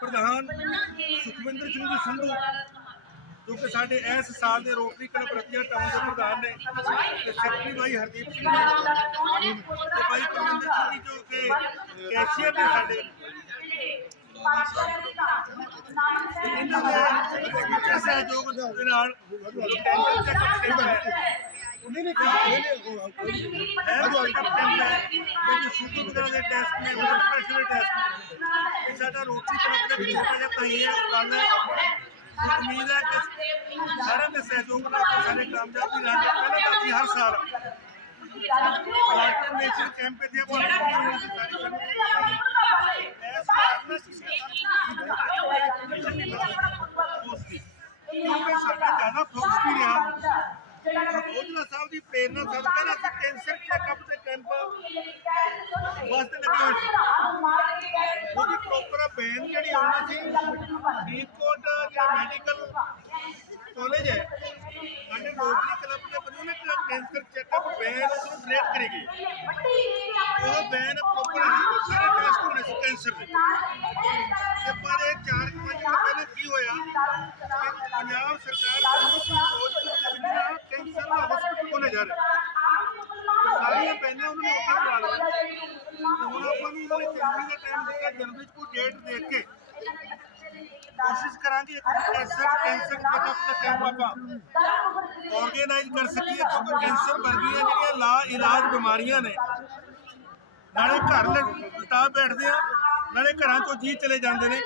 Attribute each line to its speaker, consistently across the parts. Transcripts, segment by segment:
Speaker 1: ਪ੍ਰਧਾਨ ਸੁਖਵਿੰਦਰ ਸਿੰਘ ਜੀ ਸੰਧੂ, ਜੋ ਕਿ ਸਾਡੇ ਇਸ ਸਾਲ ਦੇ ਰੋਟਰੀ ਕਲੱਬ ਰਤੀਆ ਟਾਊਨ ਦੇ ਪ੍ਰਧਾਨ ਨੇ, ਤੇ ਸੈਕਟਰੀ ਭਾਈ ਹਰਦੀਪ ਸਿੰਘ ਜੀ, ਤੇ ਭਾਈ ਪ੍ਰਵਿੰਦਰ ਸਿੰਘ ਜੀ ਜੋ ਕਿ ਕੈਸ਼ੀਅਰ ਨੇ ਸਾਡੇ। ਇਹਨਾਂ ਦੇ ਸਹਿਯੋਗ ਦੇ ਨਾਲ ਟੈਂਡਰ ਚੈੱਕ ਕੀਤਾ
Speaker 2: ਨਹੀਂ ਨਹੀਂ ਨਹੀਂ
Speaker 1: ਹੈ ਕੋਈ ਕੈਂਪ ਹੈ ਕੋਈ ਸ਼ੂਗਰ ਵਗੈਰਾ ਦੇ ਟੈਸਟ ਨੇ ਬਲੱਡ ਪ੍ਰੈਸ਼ਰ ਦੇ ਟੈਸਟ ਨੇ। ਇਹ ਸਾਡਾ ਰੋਟੀ ਕਲੱਬ ਦਾ ਵੀ ਛੋਟਾ ਜਿਹਾ ਭਾਈ ਹੈ ਕੱਲ ਹੈ ਉਮੀਦ ਹੈ ਕਿ ਸਾਰਿਆਂ ਦੇ ਸਹਿਯੋਗ ਨਾਲ ਆਪਾਂ ਸਾਰੇ ਕਾਮਯਾਬੀ ਨਾਲ ਪਹਿਲਾਂ ਤਾਂ ਅਸੀਂ ਹਰ ਸਾਲ ਬਲੱਡ ਡੋਨੇਸ਼ਨ ਕੈਂਪ ਤੇ ਆਪਾਂ ਸਾਰੀ ਕਿਉਂਕਿ ਸਾਡਾ ਜ਼ਿਆਦਾ ਫੋਕਸ ਕੀ ਰਿਹਾ। ਉਹਦਾ ਸਾਹਿਬ ਦੀ ਪ੍ਰੇਰਨਾ ਸਦਕਾ ਨਾ ਅਸੀਂ ਕੈਂਸਰ ਚੈੱਕਅਪ ਤੇ ਕੈਂਪ ਵਾਸਤੇ ਲੱਗੇ ਹੋਏ ਸੀ। ਉਹਦੀ ਪ੍ਰੋਪਰ ਬੈਨ ਜਿਹੜੀ ਆਉਣੀ ਸੀ ਫਰੀਦਕੋਟ ਜਿਹੜਾ ਮੈਡੀਕਲ ਕਾਲਜ ਹੈ। ਸਾਡੇ ਰੋਟਰੀ ਕਲੱਬ ਦੇ ਵੱਲੋਂ ਨਾ ਕੈਂਸਰ ਚੈੱਕਅਪ ਬੈਨ ਨੂੰ ਕ੍ਰੀਏਟ ਕਰੇਗੀ ਉਹ ਬੈਨ ਪ੍ਰੋਪਰ ਸਾਰੇ ਟੈਸਟ ਹੋਣੇ ਸੀ ਕੈਂਸਰ ਦੇ। ਤੇ ਪਰ ਇਹ ਚਾਰ ਕੁ ਪੰਜ ਦਿਨ ਪਹਿਲਾਂ ਕੀ ਹੋਇਆ? ਪੰਜਾਬ ਸਰਕਾਰ ਵੱਲੋਂ ਫਿਰੋਜ਼ਪੁਰ ਦੇ ਵਿੱਚ ਨਾ ਕੈਂਸਰ ਦਾ ਹਸਪਤਾਲ ਖੋਲ੍ਹਿਆ ਜਾ ਰਿਹਾ ਤੇ ਸਾਰੀਆਂ ਪੈਨਾਂ ਉਹਨਾਂ ਨੇ ਉੱਥੇ ਬੁਲਾ ਲਈਆਂ ਤੇ ਹੁਣ ਆਪਾਂ ਨੂੰ ਉਹਨਾਂ ਨੇ ਜਨਵਰੀ ਦਾ ਟਾਈਮ ਦਿੱਤਾ ਜਨਵਰੀ 'ਚ ਕੋਈ ਡੇਟ ਦੇਖ ਕੇ ਕੋਸ਼ਿਸ਼ ਕਰਾਂਗੇ ਇੱਕ ਕੈਂਸਰ ਕੈਂਸਰ ਚੈੱਕਅਪ ਦਾ ਕੈਂਪ ਆਪਾਂ ਆਰਗੇਨਾਈਜ਼ ਕਰ ਸਕੀਏ ਕਿਉਂਕਿ ਕੈਂਸਰ ਵਰਗੀਆਂ ਜਿਹੜੀਆਂ ਲਾ ਇਲਾਜ ਬਿਮਾਰੀਆਂ ਨੇ ਨਾਲੇ ਘਰ ਲਟਾ ਬੈਠਦੇ ਆ ਨਾਲੇ ਘਰਾਂ ਤੋਂ ਜੀ ਚਲੇ ਜਾਂਦੇ ਨੇ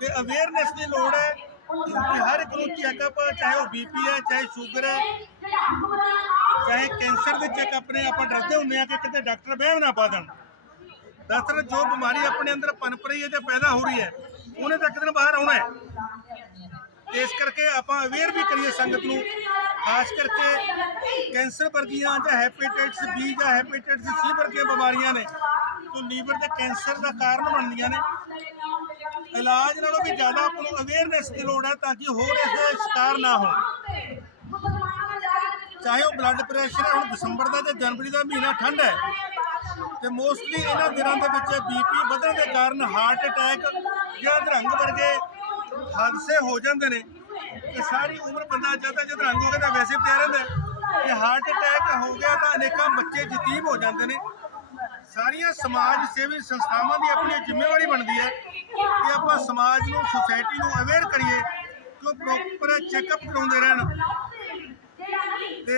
Speaker 1: ਤੇ ਅਵੇਅਰਨੈਸ ਦੀ ਲੋੜ ਹੈ ਕਿ ਹਰ ਇੱਕ ਨੂੰ ਚੈੱਕਅਪ ਚਾਹੇ ਉਹ ਬੀਪੀ ਹੈ ਚਾਹੇ ਸ਼ੂਗਰ ਹੈ ਚਾਹੇ ਕੈਂਸਰ ਦੇ ਚੈੱਕਅਪ ਨੇ ਆਪਾਂ ਡਰਦੇ ਹੁੰਦੇ ਆ ਕਿ ਕਿਤੇ ਡਾਕਟਰ ਬਹਿਮ ਨਾ ਪਾ ਦੇਣ। ਦਰਅਸਲ ਜੋ ਬਿਮਾਰੀ ਆਪਣੇ ਅੰਦਰ ਪਨਪ ਰਹੀ ਹੈ ਤੇ ਪੈਦਾ ਹੋ ਰਹੀ ਹੈ, ਉਹਨੇ ਤਾਂ ਇੱਕ ਦਿਨ ਬਾਹਰ ਆਉਣਾ ਹੈ। ਇਸ ਕਰਕੇ ਆਪਾਂ ਅਵੇਅਰ ਵੀ ਕਰੀਏ ਸੰਗਤ ਨੂੰ, ਖਾਸ ਕਰਕੇ ਕੈਂਸਰ ਵਰਗੀਆਂ ਜਾਂ ਹੈਪੇਟਾਈਟਸ ਬੀ ਜਾਂ ਹੈਪੇਟਾਈਟਸ ਸੀ ਵਰਗੀਆਂ ਬਿਮਾਰੀਆਂ ਨੇ, ਜੋ ਲੀਵਰ ਦੇ ਕੈਂਸਰ ਦਾ ਕਾਰਨ ਬਣਦੀਆਂ ਨੇ। ਇਲਾਜ ਨਾਲੋਂ ਵੀ ਜ਼ਿਆਦਾ ਆਪਾਂ ਨੂੰ ਅਵੇਅਰਨੈਸ ਦੀ ਲੋੜ ਹੈ ਤਾਂ ਕਿ ਹੋਰ ਇਸ ਦਾ ਸ਼ਿਕਾਰ ਨਾ ਹੋਣ। ਚਾਹੇ ਉਹ ਬਲੱਡ ਪ੍ਰੈਸ਼ਰ ਹੈ, ਹੁਣ ਦਸੰਬਰ ਦਾ ਤੇ ਜਨਵਰੀ ਦਾ ਮਹੀਨਾ ਠੰਡ ਹੈ। ਤੇ ਮੋਸਟਲੀ ਇਹਨਾਂ ਦਿਨਾਂ ਦੇ ਵਿੱਚ ਬੀਪੀ ਵਧਣ ਦੇ ਕਾਰਨ ਹਾਰਟ ਅਟੈਕ ਜਾਂ ਧਰੰਗ ਵਰਗੇ ਹਾਦਸੇ ਹੋ ਜਾਂਦੇ ਨੇ। ਤੇ ਸਾਰੀ ਉਮਰ ਬੰਦਾ ਜਦ ਜਦ ਰੰਗ ਹੋ ਗਿਆ ਤਾਂ ਵੈਸੇ ਪਿਆ ਰਹਿੰਦਾ ਹੈ। ਤੇ ਹਾਰਟ ਅਟੈਕ ਹੋ ਗਿਆ ਤਾਂ ਅਨੇਕਾਂ ਬੱਚੇ ਯਤੀਮ ਹੋ ਜਾਂਦੇ ਨੇ। ਸਾਰੀਆਂ ਸਮਾਜ ਸੇਵੀ ਸੰਸਥਾਵਾਂ ਦੀ ਆਪਣੀ ਜ਼ਿੰਮੇਵਾਰੀ ਬਣਦੀ ਹੈ ਕਿ ਆਪਾਂ ਸਮਾਜ ਨੂੰ ਸੁਸਾਇਟੀ ਨੂੰ ਅਵੇਅਰ ਕਰੀਏ, ਕਿ ਉਹ ਪ੍ਰੋਪਰ ਚੈੱਕਅਪ ਕਰਾਉਂਦੇ ਰਹਿਣ। ਤੇ